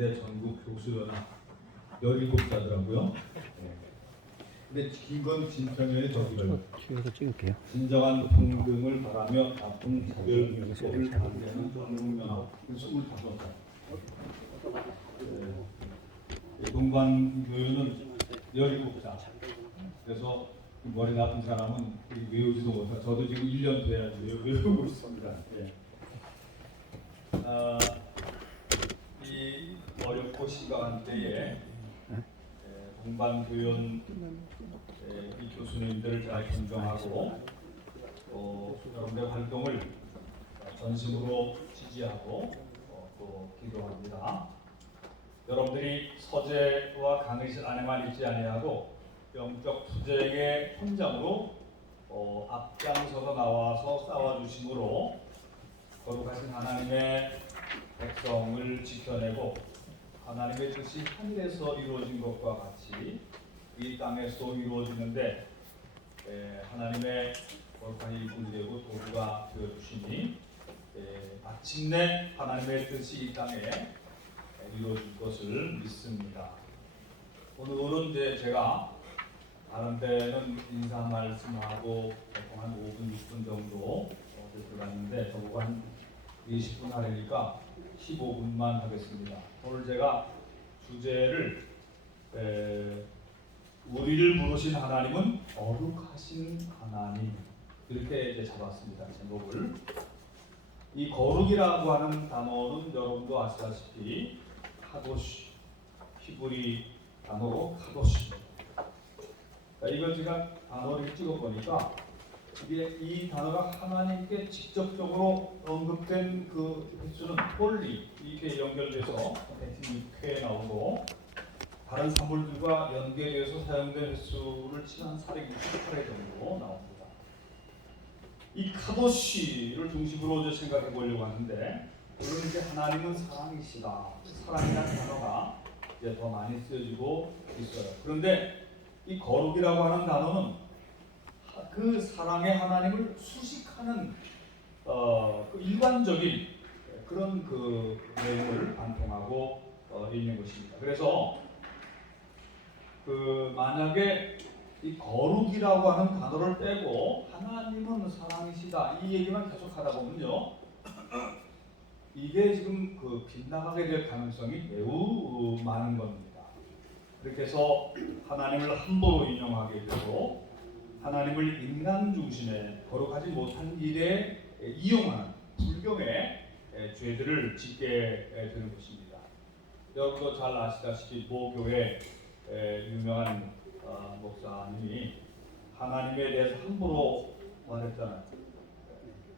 한국대 전국 교수연합 17자더라고요. 근데 긴 건 진평면에 저기를 뒤에서 찍을게요. 진정한 평등을 바라며 나쁜 차별법을 반대하는 전국연합 25살. 동반교회는 17자. 그래서 머리 나쁜 사람은 외우지도 못하고 저도 지금 1년 돼야지 외우고 있습니다. 예. 이 어렵고 심각한 때에 동반교연 이 교수님들을 잘 존경하고 여러분의 활동을 전심으로 지지하고 또 기도합니다. 여러분들이 서재와 강의실 안에만 있지 아니하고 영적 투쟁의 현장으로 앞장서서 나와서 싸워주심으로 거룩하신 하나님의 백성을 지켜내고 하나님의 뜻이 하늘에서 이루어진 것과 같이 이 땅에서 이루어지는데 하나님의 거룩한 일꾼이 되고 도구가 되어주시니 마침내 하나님의 뜻이 이 땅에 이루어질 것을 믿습니다. 오늘은 이제 제가 다른 데는 인사 말씀하고 보통 한 5분, 6분 정도 들어갔는데 저보고 한 20분 하려니까 15분만 하겠습니다. 오늘 제가 주제를 우리를 부르신 하나님은 거룩하신 하나님 이렇게 이제 잡았습니다. 제목을. 이 거룩이라고 하는 단어는 여러분도 아시다시피 카도시, 히브리 단어로 카도시. 이걸 제가 단어를 찍어보니까 이 단어가 하나님께 직접적으로 언급된 그 횟수는 홀리 이렇게 연결돼서 106회 나오고 다른 사물들과 연계돼서 사용된 횟수를 치면 468회 정도 나옵니다. 이 카도시를 중심으로 이제 생각해 보려고 하는데 물론 이제 하나님은 사랑이시다. 사랑이라는 단어가 이제 더 많이 쓰여지고 있어요. 그런데 이 거룩이라고 하는 단어는 그 사랑의 하나님을 수식하는 그 일관적인 그런 그 내용을 반통하고 있는 것입니다. 그래서 그 만약에 이 거룩이라고 하는 단어를 빼고 하나님은 사랑이시다 이 얘기만 계속 하다 보면요 이게 지금 그 빗나가게 될 가능성이 매우 많은 겁니다. 그렇게 해서 하나님을 함부로 인용하게 되고 하나님을 인간 중심의 거룩하지 못한 일에 이용하는 불경의 죄들을 짓게 되는 것입니다. 여러분도 잘 아시다시피 모 교회 유명한 목사님이 하나님에 대해서 함부로 말했잖아요.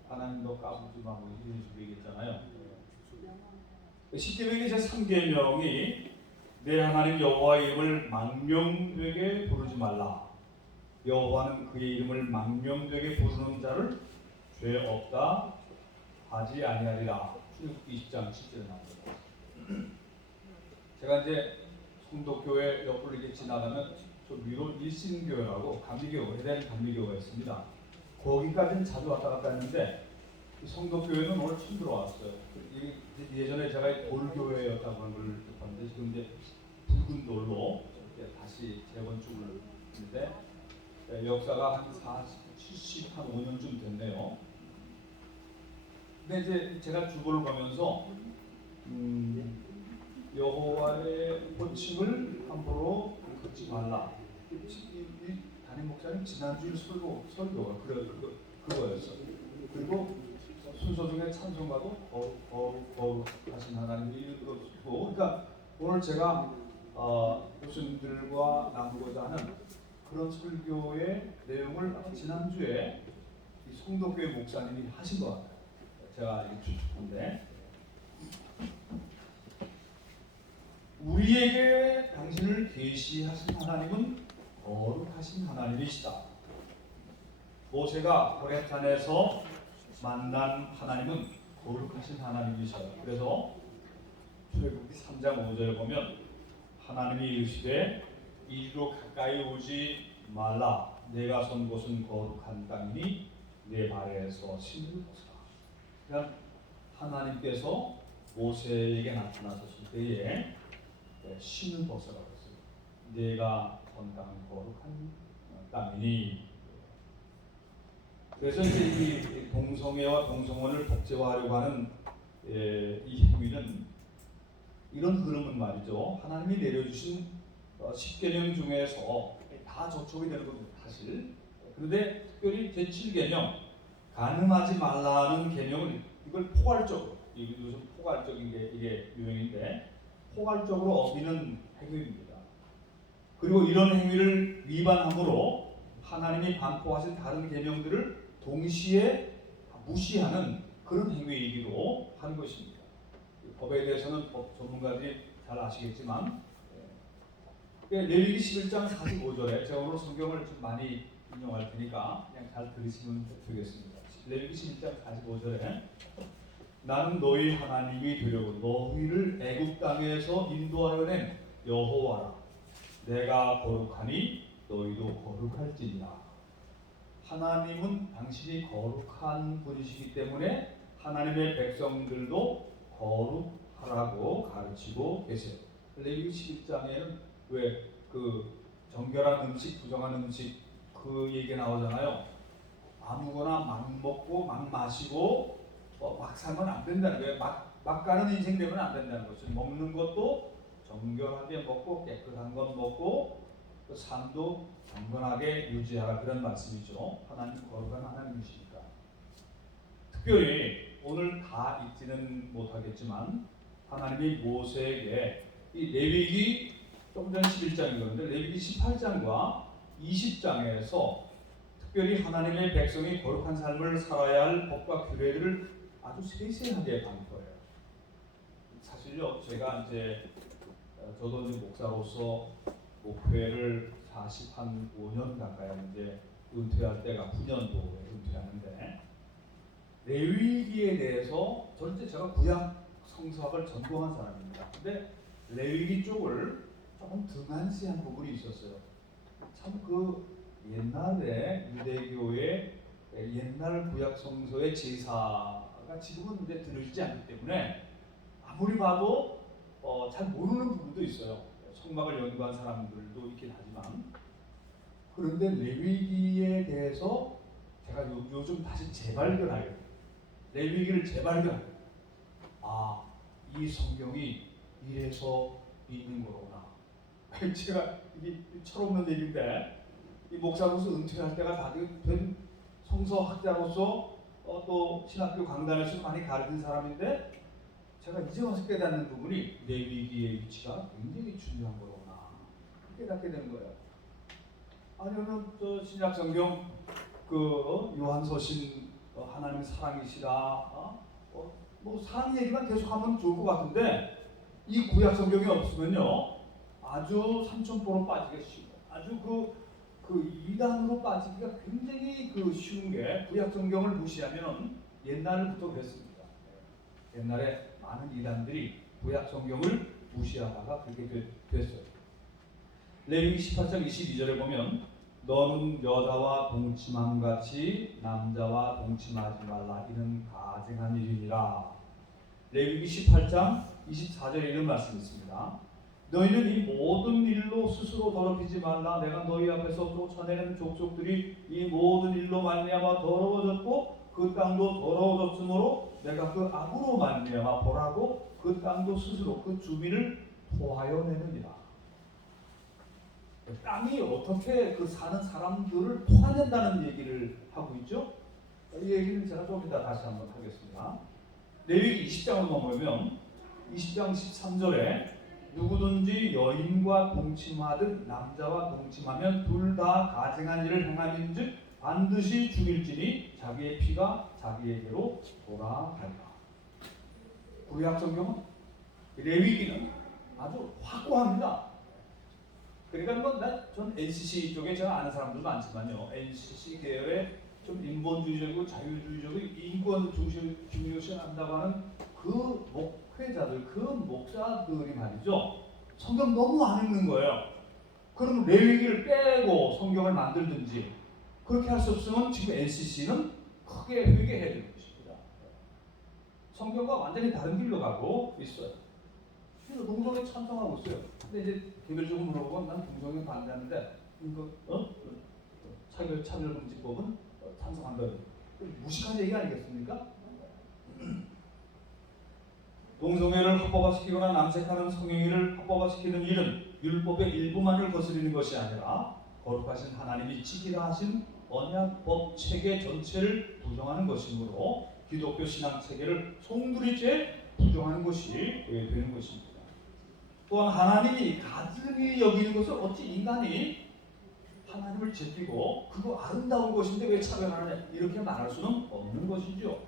하나님도 까부지 마 이런 식으로 얘기했잖아요. 십계명의 제3계명이 내 하나님 여호와의 이름을 망명되게 부르지 말라. 여호와는 그의 이름을 망명되게 부르는 자를 죄 없다 하지 아니하리라. 출애굽기 20장 7절에 나옵니다. 제가 이제 송도교회 옆으로 이렇게 지나가면 저 위로 일신교회라고 감리교, 해대한 감리교가 있습니다. 거기까지는 자주 왔다 갔다 했는데 송도교회는 오늘 처음 들어왔어요. 예전에 제가 돌교회였다고 하는 걸 듣었는데 지금 이제 붉은 돌로 다시 재건축을 했는데 역사가 한 40, 70, 한 5년쯤 됐네요. 근데 이제 제가 주보를 보면서 여호와의 호칭을 함부로 걷지 말라. 담임 목사님 지난주 설교가 그거였어. 그리고 순서 중에 찬송가도 거룩하신 하나님의 이름으로 쓰고, 그러니까 오늘 제가 교수님들과 나누고자 하는 그런 설교의 내용을 지난주에 이 송도교회 목사님이 하신 것 같아요. 제가 이게 추측한데 우리에게 당신을 계시하신 하나님은 거룩하신 하나님이시다. 모세가 호렙산에서 만난 하나님은 거룩하신 하나님이셔요. 그래서 출애굽기 3장 5절에 보면 하나님이 이르시되 이리로 가까이 오지 말라. 내가 선 곳은 거룩한 땅이니 내 발에서 신을 벗어라. 그러니까 하나님께서 모세에게 나타나셨을 때에 신을 벗어라고 했어요. 내가 전 땅은 거룩한 땅이니. 그래서 이제 이 동성애와 동성혼을 법제화하려고 하는 이 행위는 이런 흐름은 말이죠. 하나님이 내려주신 10계명 중에서 다 저촉이 되는 겁니다. 사실. 그런데 특별히 제7계명 간음하지 말라는 계명을 이걸 포괄적으로, 요즘 포괄적인 게 이게 유행인데 포괄적으로 어기는 행위입니다. 그리고 이런 행위를 위반함으로 하나님이 반포하신 다른 계명들을 동시에 무시하는 그런 행위이기도 한 것입니다. 법에 대해서는 법 전문가들이 잘 아시겠지만 레위기 11장 45절에 제가 오늘 성경을 좀 많이 인용할 테니까 그냥 잘 들으시면 되겠습니다. 레위기 11장 45절에 나는 너희 하나님이 되려고 너희를 애굽 땅에서 인도하여 낸 여호와라. 내가 거룩하니 너희도 거룩할지니라. 하나님은 당신이 거룩한 분이시기 때문에 하나님의 백성들도 거룩하라고 가르치고 계세요. 레위기 11장에는 왜 그 정결한 음식, 부정한 음식 그 얘기 나오잖아요. 아무거나 막 먹고 막 마시고 막 살면 안 된다는 거예요. 막 가는 인생 되면 안 된다는 거죠. 먹는 것도 정결하게 먹고 깨끗한 것 먹고 그 삶도 경건하게 유지하라, 그런 말씀이죠. 하나님 거룩한 하나님이시니까. 특별히 오늘 다 읽지는 못하겠지만 하나님이 모세에게 이 레위기 좀 전 11장이거든요. 레위기 18장과 20장에서 특별히 하나님의 백성이 거룩한 삶을 살아야 할 법과 규례들을 아주 세세하게 반포해요. 사실요, 제가 이제 저도 이제 목사로서 목회를 45년 가까이 이제 은퇴할 때가 후년도에 은퇴하는데 레위기에 대해서 전체 제가 구약 성서학을 전공한 사람입니다. 근데 레위기 쪽을 조금 등한시한 부분이 있었어요. 참 그 옛날에 유대교의 옛날 구약 성서의 제사가 지금은 이제 들어지지 않기 때문에 아무리 봐도 잘 모르는 부분도 있어요. 성막을 연구한 사람들도 있긴 하지만. 그런데 레위기에 대해서 제가 요즘 다시 재발견하게, 레위기를 재발견. 아, 이 성경이 이래서 있는 거구나. 제가 이게 철없는 얘기인데 이 목사로서 은퇴할 때가 다 된 성서학자로서 또 신학교 강단에서 많이 가르친 사람인데 제가 이제 와서 깨닫는 부분이 레위기의 위치가 굉장히 중요한 거구나 깨닫게 된 거예요. 아니면 저 신약 성경 그 요한서신 하나님 사랑이시라 뭐 사랑 얘기만 계속하면 좋을 것 같은데 이 구약 성경이 없으면요 아주 삼천포로 빠지기 쉬워요. 아주 그 이단으로 빠지기가 굉장히 쉬운 게 구약 성경을 무시하면 옛날부터 그랬습니다. 옛날에 많은 이단들이 구약 성경을 무시하다가 그렇게 됐어요. 레위기 18장 22절에 보면 너는 여자와 동침함 같이 남자와 동침하지 말라 이는 가증한 일이니라. 레위기 18장 24절에 이런 말씀이 있습니다. 너희는 이 모든 일로 스스로 더럽히지 말라. 내가 너희 앞에서 쫓아내는 족속들이 이 모든 일로 말미암아 더러워졌고 그 땅도 더러워졌으므로 내가 그 악으로 말미암아 보라고 그 땅도 스스로 그 주민을 토하여 내느니라. 땅이 어떻게 그 사는 사람들을 토해낸다는 얘기를 하고 있죠. 이 얘기는 제가 좀 이따 다시 한번 하겠습니다. 레위기 20장으로 넘어오면 20장 13절에 누구든지 여인과 동침하든 남자와 동침하면 둘 다 가증한 일을 행함인즉 반드시 죽일지니 자기의 피가 자기에게로 돌아간다. 구약 성경은 레위기는 아주 확고합니다. 그러니까 전 NCC 쪽에 제가 아는 사람들 많지만요, NCC 계열의 좀 인본주의적이고 자유주의적이고 인권 중심을 한다고 하는 그 목회자들, 그 목사들이 말이죠, 성경 너무 안 읽는 거예요. 그럼 레위기를 빼고 성경을 만들든지 그렇게 할 수 없으면 지금 NCC는 크게 회개해야 되는 것입니다. 성경과 완전히 다른 길로 가고 있어요. 그래서 동성애 찬성하고 있어요. 근데 이제 개별적으로 물어보면 난 동성애 반대하는데 이거 차별금지법은 찬성한다. 무식한 얘기 아니겠습니까? 동성애를 합법화시키거나 남색하는 성행위를 합법화시키는 일은 율법의 일부만을 거스르는 것이 아니라 거룩하신 하나님이 지키라 하신 언약법 체계 전체를 부정하는 것이므로 기독교 신앙 체계를 송두리째 부정하는 것이 되는 것입니다. 또한 하나님이 가증히 여기는 것을 어찌 인간이 하나님을 제끼고 그거 아름다운 것인데 왜 차별하느냐 이렇게 말할 수는 없는 것이죠.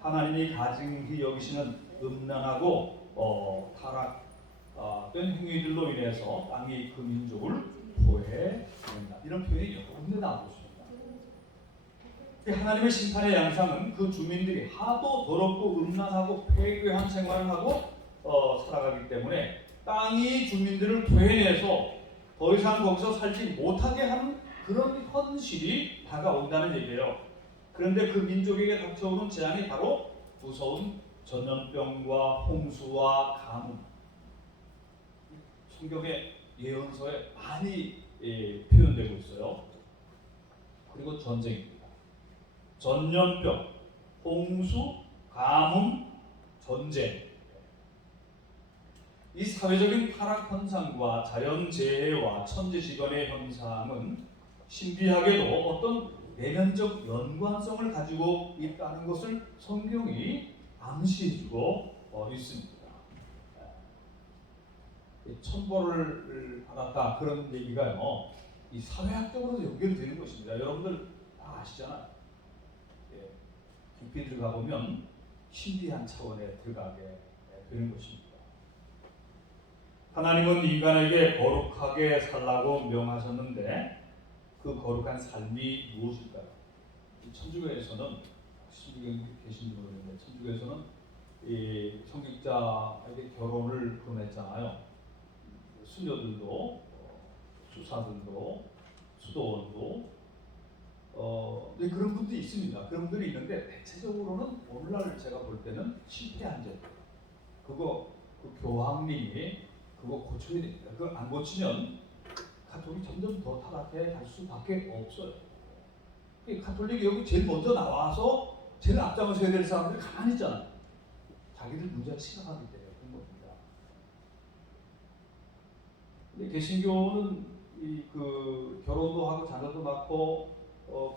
하나님이 가증히 여기시는 음란하고 타락된 행위들로 인해서 땅이 그 민족을 포해낸다. 이런 표현이 여러 군데 나오고 있습니다. 하나님의 심판의 양상은 그 주민들이 하도 더럽고 음란하고 폐괴한 생활을 하고 살아가기 때문에 땅이 주민들을 토해내서 더 이상 거기서 살지 못하게 하는 그런 현실이 다가온다는 얘기예요. 그런데 그 민족에게 닥쳐오는 재앙이 바로 무서운 전염병과 홍수와 가뭄. 성경의 예언서에 많이 표현되고 있어요. 그리고 전쟁입니다. 전염병, 홍수, 가뭄, 전쟁. 이 사회적인 타락 현상과 자연재해와 천재지변의 현상은 신비하게도 어떤 내면적 연관성을 가지고 있다는 것을 성경이 암시해주고 있습니다. 천벌을 받았다 그런 얘기가요, 이 사회학적으로도 연결되는 것입니다. 여러분들 다 아시잖아요. 깊이 들어가 보면 신비한 차원에 들어가게 되는 것입니다. 하나님은 인간에게 거룩하게 살라고 명하셨는데 그 거룩한 삶이 무엇일까요? 천주교에서는 신주교에 계신 분 모르겠는데 천주교에서는 이 성직자에게 결혼을 권했잖아요. 수녀들도 수사들도 수도원도 네, 그런 분들이 있습니다. 그런 분들이 있는데 대체적으로는 오늘날 제가 볼 때는 실패한 점. 그거 그 교황님이 그거 고쳐야 됩니다. 그걸 안 고치면 가톨릭이 점점 더 타락해 갈 수밖에 없어요. 가톨릭이 여기 제일 먼저 나와서 제일 앞장을 서야 될 사람들이 가만히 있잖아요. 자기들 문제가 심각하기 때문에 그런 겁니다. 근데 개신교는 그 결혼도 하고 자녀도 낳고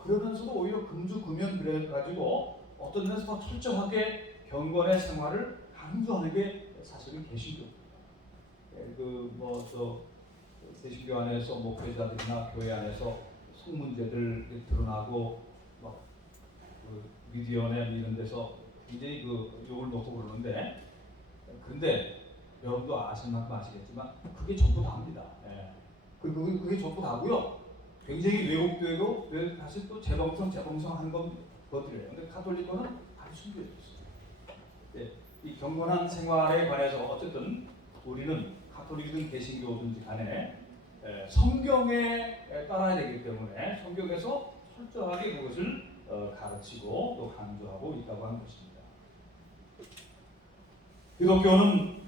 그러면서도 오히려 금주금연 그래가지고 어떤 면에서 더 철저하게 경건의 생활을 강조하는 게 사실은 개신교입니다. 개신교 안에서 목회자들이나 교회 안에서 성문제들 드러나고 미디어나 이런 데서 굉장히 욕을 놓고 그러는데, 근데 여러분도 아실 만큼 아시겠지만 그게 전부 다입니다. 그리고 그게 전부 다고요. 굉장히 왜곡되고 다시 또 재봉성한 것들이에요. 근데 가톨릭은 아주 숨겨졌어요. 이 경건한 생활에 관해서 어쨌든 우리는 가톨릭이든 개신교든지 간에 성경에 따라야 되기 때문에 성경에서 철저하게 그것을 가르치고 또 강조하고 있다고 하는 것입니다. 기독교는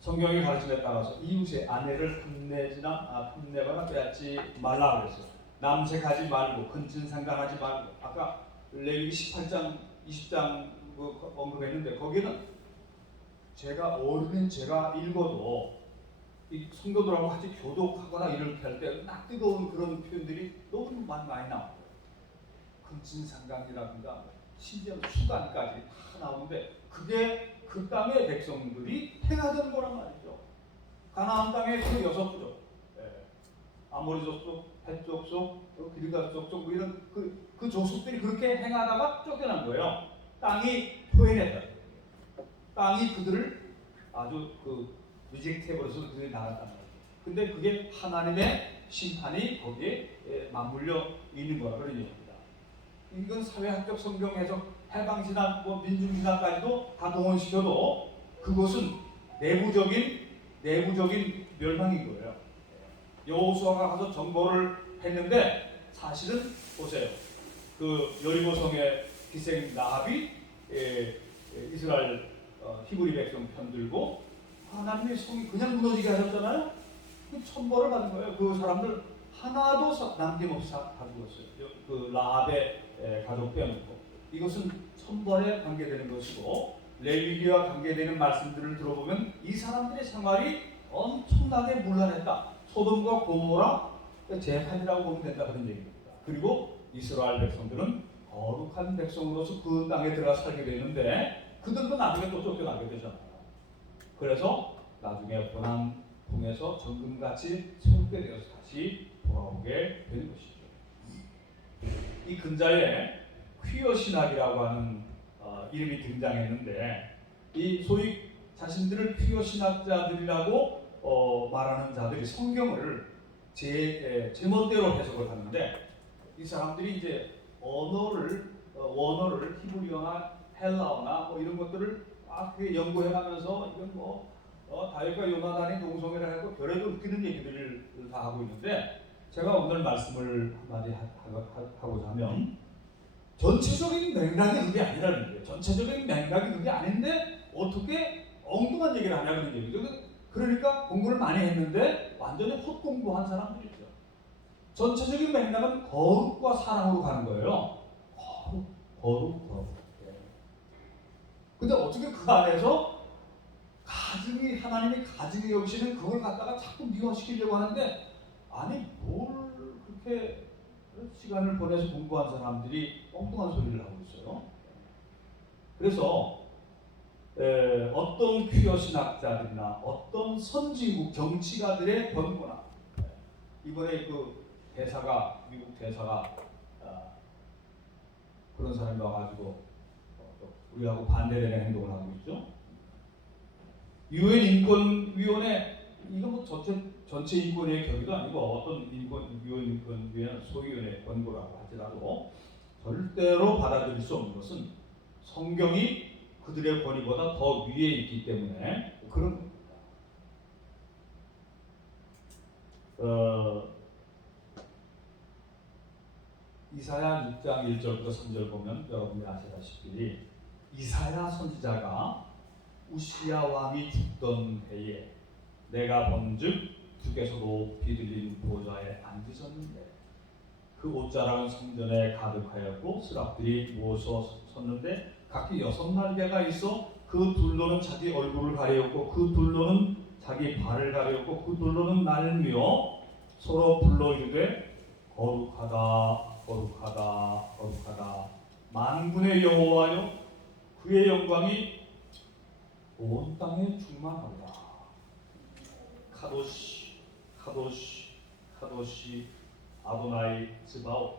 성경의 가르침에 따라서 이웃의 아내를 탐내거나 빼앗지 말라 그랬어요. 남색하지 말고 근친상간하지 말고, 아까 레위기 18장 20장 언급했는데 거기는 어른인 제가 읽어도 이 성도들하고 같이 교독하거나 이렇게 할 때 딱 뜨거운 그런 표현들이 너무 많이 나와요. 근친상간이라든가 심지어 수간까지 다 나오는데 그게 그 땅의 백성들이 행하던 거란 말이죠. 가나안 땅의 그 6부족, 아모리 족속, 헷 족속, 기르가 족속 이런 그 족속들이 그렇게 행하다가 쫓겨난 거예요. 땅이 토해냈다. 땅이 그들을 아주 리젝트해버려서 그들이 나갔다는 거예요. 근데 그게 하나님의 심판이 거기에 맞물려 있는 거라 그런 얘기입니다. 이건 사회학적 성경 해석, 해방신학, 민중신학까지도 다 동원시켜도 그것은 내부적인 멸망인 거예요. 여호수아가 가서 정벌을 했는데 사실은 보세요. 그 여리고성의 기생 라합이 이스라엘 히브리 백성 편들고 하나님의 성이 그냥 무너지게 하셨잖아요. 그 천벌을 받은 거예요. 그 사람들 하나도 남김없이 다 죽었어요. 그 라합의 가족 빼놓고. 이것은 천벌에 관계되는 것이고, 레위기와 관계되는 말씀들을 들어보면 이 사람들의 생활이 엄청나게 문란했다. 소돔과 고모라 재판이라고 보면 된다, 그런 얘기입니다. 그리고 이스라엘 백성들은 거룩한 백성으로서 그 땅에 들어가 살게 되는데 그들도 나중에 또 쫓겨나게 되잖아요. 그래서 나중에 고난 통해서 정금같이 새롭게 되어서 다시 돌아오게 되는 것이죠. 이 근자에 퀴어 신학이라고 하는 이름이 등장했는데, 이 소위 자신들을 퀴어 신학자들이라고 말하는 자들이 성경을 제 멋대로 해석을 하는데, 이 사람들이 이제 원어를 히브리어나 헬라어나 뭐 이런 것들을 막 연구해가면서 이건 다윗과 요나단이 동성애를 하고 별의별 웃기는 얘기들을 다 하고 있는데, 제가 오늘 말씀을 한마디 하고자 하면 전체적인 맥락이 그게 아니라는 거예요. 전체적인 맥락이 그게 아닌데 어떻게 엉뚱한 얘기를 하냐는 얘기죠. 그러니까 공부를 많이 했는데 완전히 헛공부한 사람들이죠. 전체적인 맥락은 거룩과 사랑으로 가는 거예요. 거룩. 근데 어떻게 그 안에서 하나님이 가증히 여기시는 그걸 갖다가 자꾸 미화시키려고 하는데, 아니 뭘 그렇게 시간을 보내서 공부한 사람들이 엉뚱한 소리를 하고 있어요. 그래서 어떤 퀴어 신학자들이나 어떤 선진국 정치가들의 권고나, 이번에 그 미국 대사가 그런 사람이 와가지고 우리하고 반대되는 행동을 하고 있죠. 유엔 인권위원회, 이거 뭐 전체 인권의 격이도 아니고 어떤 유엔 인권위원 소위원회 권고라고 하더라도 절대로 받아들일 수 없는 것은 성경이 그들의 권위보다 더 위에 있기 때문에 그런 겁니다. 이사야 6장 1절부터 3절 보면 여러분이 아시다시피 이사야 선지자가 우시야 왕이 죽던 해에 내가 본즉 주께서 높이 들린 보좌에 앉으셨는데 그 옷자락은 성전에 가득하였고 스랍들이 모서 섰는데 각기 6날개가 있어 그 둘로는 자기 얼굴을 가리었고 그 둘로는 자기 발을 가리었고 그 둘로는 날며 서로 불러 이르되 거룩하다 거룩하다 거룩하다 만군의 여호와여 그의 영광이 온 땅에 충만하다. 카도시 카도시 카도시 아도나이 츠바오.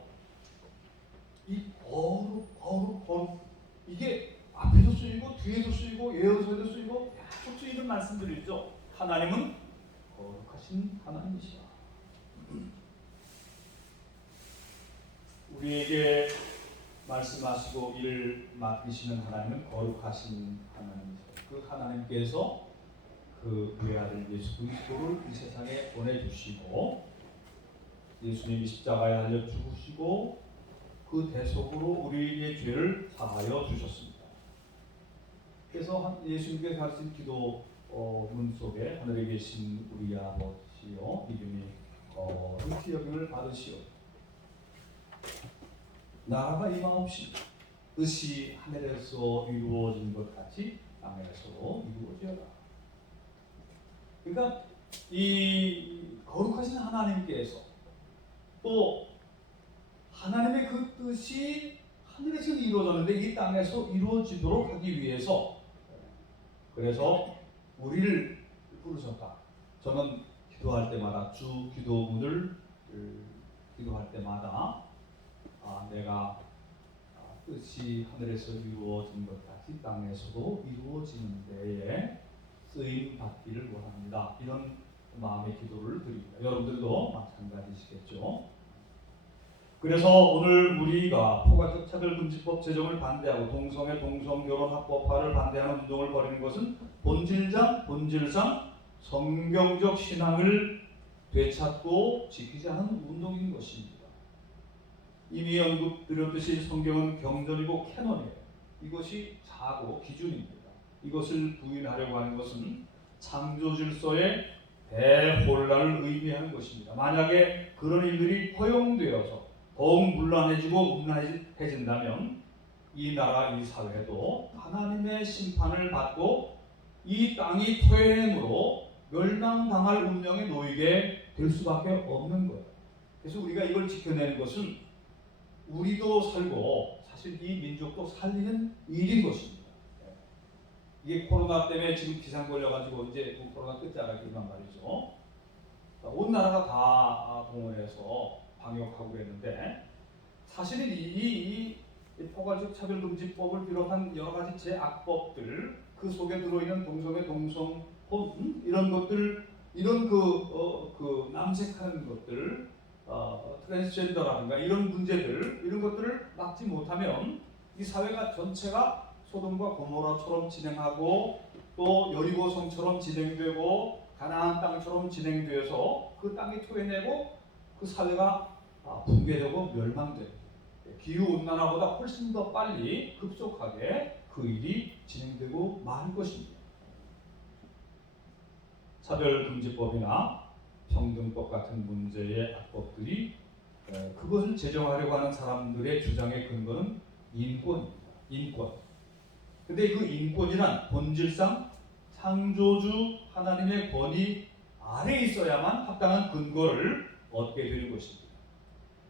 이 거룩 이게 앞에서 쓰이고 뒤에서 쓰이고 예언서에도 쓰이고 계속 쓰이는 말씀들이죠. 하나님은 거룩하신 하나님이시다. 우리에게 말씀하시고 일을 맡기시는 하나님은 거룩하신 하나님이시다. 그 하나님께서 그 외아들 예수 그리스도를 이 세상에 보내주시고 예수님이 십자가에 달려 죽으시고 그 대속으로 우리의 죄를 사하여 주셨습니다. 그래서 예수님께서 하신 기도문 속에 하늘에 계신 우리 아버지여 이름이 거룩히 여김을 받으시오. 나라가 임하옵시며 뜻이 하늘에서 이루어진 것 같이 땅에서도 이루어지어라. 그러니까 이 거룩하신 하나님께서 또 하나님의 그 뜻이 하늘에서 이루어졌는데 이 땅에서 이루어지도록 하기 위해서 그래서 우리를 부르셨다. 저는 기도할 때마다 주 기도문을 기도할 때마다 내가 뜻이 하늘에서 이루어진 것 같이 땅에서도 이루어지는 데에 쓰임 받기를 원합니다. 이런 마음의 기도를 드립니다. 여러분들도 마찬가지시겠죠. 그래서 오늘 우리가 포괄적 차별금지법 제정을 반대하고 동성애, 동성결혼 합법화를 반대하는 운동을 벌이는 것은 본질상 성경적 신앙을 되찾고 지키지 않은 운동인 것입니다. 이미 언급드렸듯이 성경은 경전이고 캐논이에요. 이것이 사고 기준입니다. 이것을 부인하려고 하는 것은 창조 질서의 대혼란을 의미하는 것입니다. 만약에 그런 일들이 허용되어서 더욱 문란해지고 음란해진다면 이 나라, 이 사회도 하나님의 심판을 받고 이 땅이 토해냄으로 멸망당할 운명에 놓이게 될 수밖에 없는 거예요. 그래서 우리가 이걸 지켜내는 것은 우리도 살고 사실 이 민족도 살리는 일인 것입니다. 이게 코로나 때문에 지금 기상 걸려가지고 이제 코로나 끝자락이만 말이죠. 온 나라가 다 동원해서 방역하고 그랬는데 사실은 이 포괄적 차별금지법을 비롯한 여러 가지 제악법들 그 속에 들어있는 동성애, 동성혼 이런 것들 이런 그 남색하는 것들 트랜스젠더라든가 이런 문제들 이런 것들을 막지 못하면 이 사회가 전체가 소돔과 고모라처럼 진행하고 또 여리고성처럼 진행되고 가나안 땅처럼 진행되어서 그 땅이 토해내고 그 사회가 붕괴되고 멸망되고 기후온난화보다 훨씬 더 빨리 급속하게 그 일이 진행되고 말 것입니다. 차별금지법이나 평등법 같은 문제의 악법들이 그것을 제정하려고 하는 사람들의 주장의 근거는 인권입니다. 인권. 근데 그 인권이란 본질상 창조주 하나님의 권위 아래에 있어야만 합당한 근거를 얻게 되는 것입니다.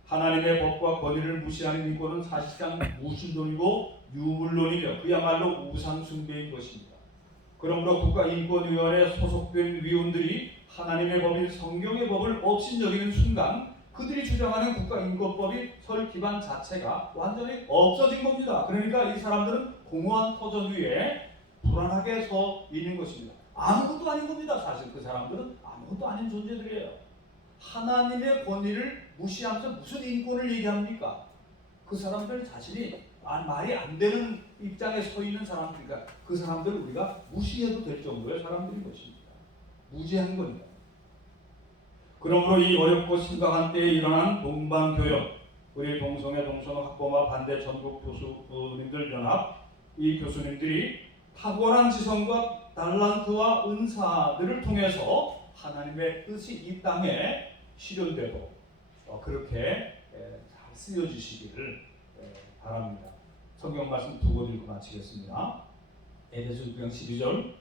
하나님의 법과 권위를 무시하는 인권은 사실상 무신론이고 유물론이며 그야말로 우상숭배인 것입니다. 그러므로 국가인권위원회에 소속된 위원들이 하나님의 법인 성경의 법을 업신여기는 순간 그들이 주장하는 국가인권법이 설 기반 자체가 완전히 없어진 겁니다. 그러니까 이 사람들은 공허한 터전 위에 불안하게 서 있는 것입니다. 아무것도 아닌 겁니다. 사실 그 사람들은 아무것도 아닌 존재들이에요. 하나님의 권위를 무시하면서 무슨 인권을 얘기합니까? 그 사람들 자신이 말이 안 되는 입장에 서 있는 사람들이니까 그 사람들을 우리가 무시해도 될 정도의 사람들인 것입니다. 무지한 겁니다. 그러므로 이 어렵고 심각한 때에 일어난 동반교역, 우리 동성애 동성애 학부모 반대 전국 교수님들 연합 이 교수님들이 탁월한 지성과 달란트와 은사들을 통해서 하나님의 뜻이 이 땅에 실현되고 그렇게 잘 쓰여지시기를 바랍니다. 성경 말씀 두 곳 읽고 마치겠습니다. 에베소 6장 12절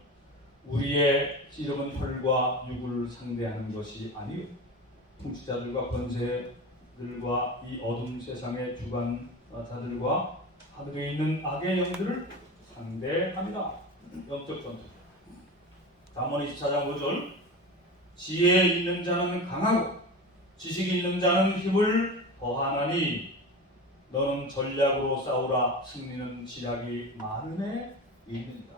우리의 씨름은 혈과 육을 상대하는 것이 아니요 통치자들과 권세들과 이 어둠 세상의 주관자들과 하늘에 있는 악의 영들을 상대합니다. 영적 전투. 잠언 24장 5절 지혜 있는 자는 강하고 지식이 있는 자는 힘을 더하나니 너는 전략으로 싸우라 승리는 지략이 많음에 있는다.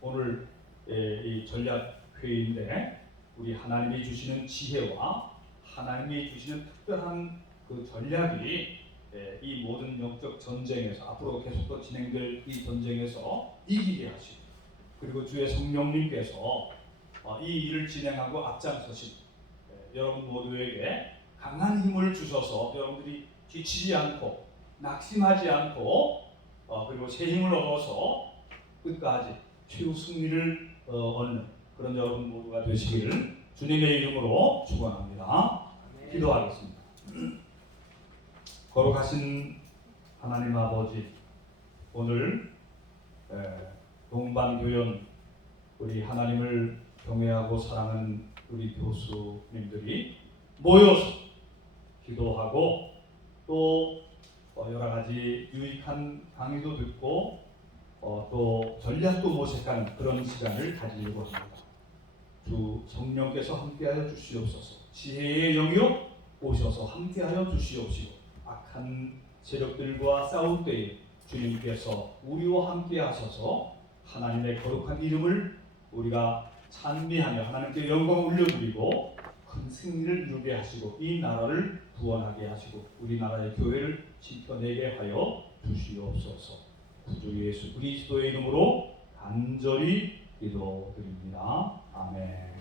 오늘 이 전략 회의인데 우리 하나님이 주시는 지혜와 하나님이 주시는 특별한 그 전략이 이 모든 영적 전쟁에서 앞으로 계속 또 진행될 이 전쟁에서 이기게 하시고 그리고 주의 성령님께서 이 일을 진행하고 앞장서신 여러분 모두에게 강한 힘을 주셔서 여러분들이 지치지 않고 낙심하지 않고 그리고 새 힘을 얻어서 끝까지 최후 승리를 얻는 그런 여러분 모두가 되시기를 주님의 이름으로 축원합니다. 기도하겠습니다. 거룩하신 하나님 아버지, 오늘 동반교연 우리 하나님을 경외하고 사랑하는 우리 교수님들이 모여서 기도하고 또 여러 가지 유익한 강의도 듣고 또 전략도 모색하는 그런 시간을 가지려고 합니다. 주 성령께서 함께하여 주시옵소서. 지혜의 영이요 오셔서 함께하여 주시옵시고 악한 세력들과 싸울 때에 주님께서 우리와 함께하셔서 하나님의 거룩한 이름을 우리가 찬미하며 하나님께 영광을 올려드리고 큰 승리를 이루게 하시고 이 나라를 구원하게 하시고 우리나라의 교회를 지켜내게 하여 주시옵소서. 구주 예수 그리스도의 이름으로 간절히 기도드립니다. 아멘.